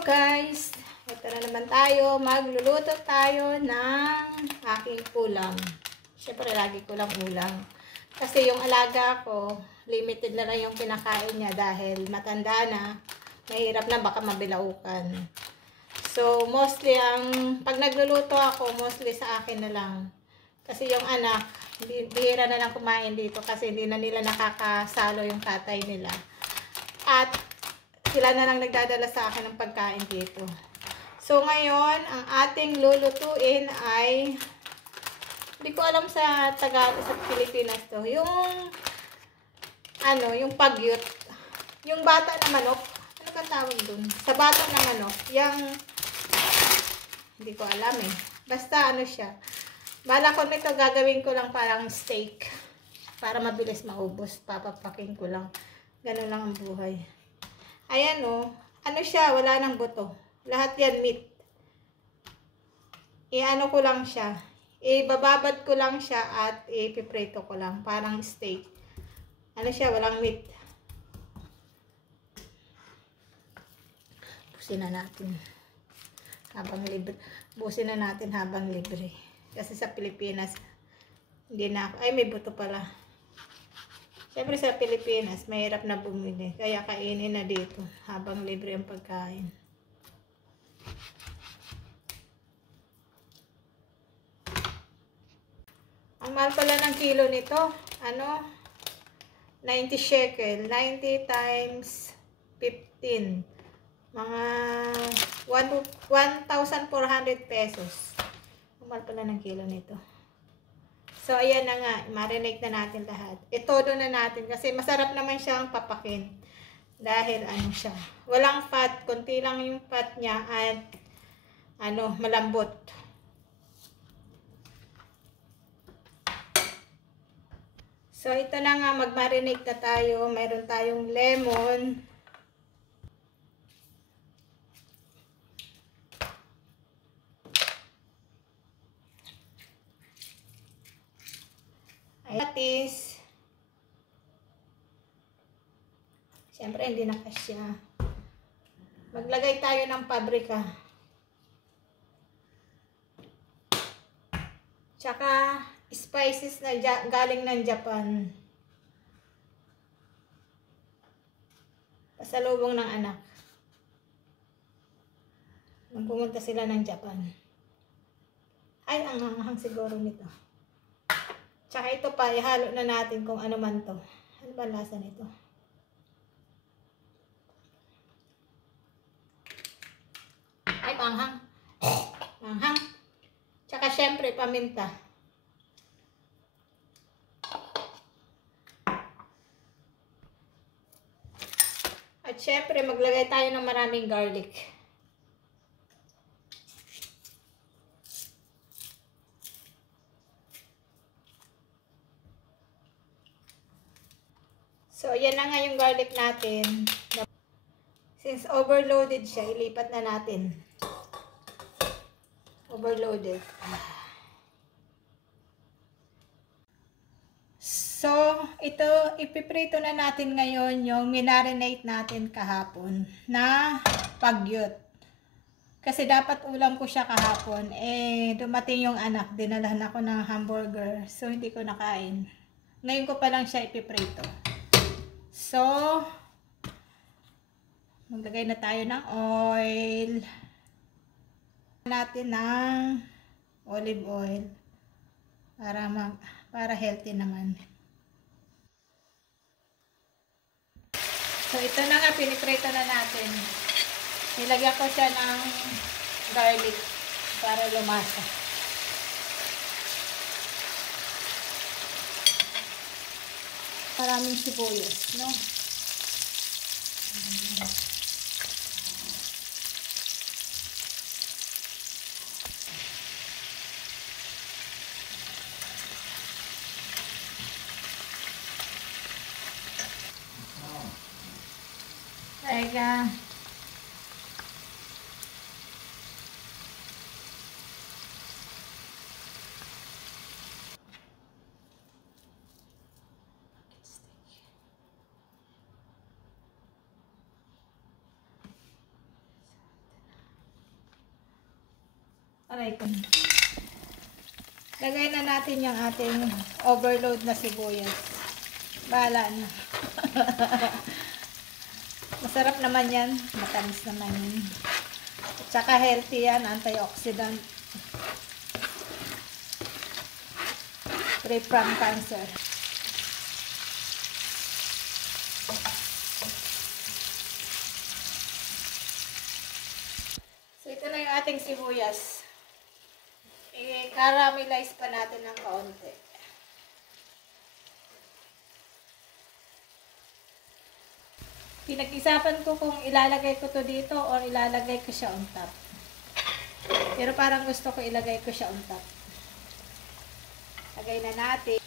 Guys, ito na naman tayo. Magluluto tayo ng aking ulam. Siyempre, lagi ko lang ulam. Kasi yung alaga ko, limited na lang yung kinakain niya dahil matanda na. Mahirap na, baka mabilaukan. So, mostly pag nagluluto ako, mostly sa akin na lang. Kasi yung anak, bihira na lang kumain dito kasi hindi na nila nakakasalo yung tatay nila. At sila na lang nagdadala sa akin ng pagkain dito. So, ngayon, ang ating lulutuin ay, hindi ko alam sa Tagalog, sa Pilipinas to. Yung pagyut. Yung bata na manok. Ano ka tawag dun? Sa bata na manok. Hindi ko alam eh. Basta ano siya. Bala ko nito, gagawin ko lang parang steak. Para mabilis maubos. Papapakin ko lang. Ganun lang ang buhay. Ayan o. Ano siya? Wala nang buto. Lahat yan meat. I-ano ko lang siya. Ibababad ko lang siya at ipiprito ko lang. Parang steak. Ano siya? Walang meat. Busin na natin. Habang libre. Busin na natin habang libre. Kasi sa Pilipinas, hindi na ako. Ay, may buto pala. Siyempre sa Pilipinas, mahirap na bumili. Kaya kainin na dito habang libre ang pagkain. Ang mahal pala ng kilo nito, 90 shekel. 90 times 15. Mga 1,400 pesos. Ang mahal pala ng kilo nito. So, ayan na nga. Marinate na natin lahat. Itodo na natin. Kasi masarap naman siyang papakin. Dahil ano siya. Walang fat. Kunti lang yung fat niya. At malambot. So, ito na nga. Mag-marinate na tayo. Mayroon tayong lemon. Patis. Siyempre, hindi na kasya. Maglagay tayo ng paprika. Tsaka, spices na galing ng Japan. Pasalubong ng anak. Nung pumunta sila ng Japan. Ay, ang hanghang siguro nito. Tsaka ito pa, ihalo na natin kung ano man to. Ano ba lasa nito? Ay, panghang. Panghang. Tsaka syempre, paminta. At syempre, maglagay tayo ng maraming garlic. So, yan na nga yung garlic natin. Since overloaded siya, ilipat na natin. Overloaded. So, ito, ipiprito na natin ngayon yung minarinate natin kahapon na pagyut. Kasi dapat ulam ko siya kahapon. Dumating yung anak, dinalahan ako ng hamburger. So, hindi ko nakain. Ngayon ko pa lang siya ipiprito. So, maglagay na tayo ng oil. Natin ng olive oil para healthy naman. So, ito na nga, piniprito na natin. Nilagyan ko siya ng garlic para lumasa. Maraming sibuyas, no? Teka. Aray ko. Lagay na natin yung ating overload na sibuyas. Bahala na. Masarap naman yan. Matamis naman yan. At saka healthy yan. Antioxidant. Free from cancer. So ito na yung ating sibuyas. I-caramelize pa natin ng kaunti. Pinag-isapan ko kung ilalagay ko to dito o ilalagay ko siya on top. Pero parang gusto ko ilagay ko siya on top. Lagay na natin.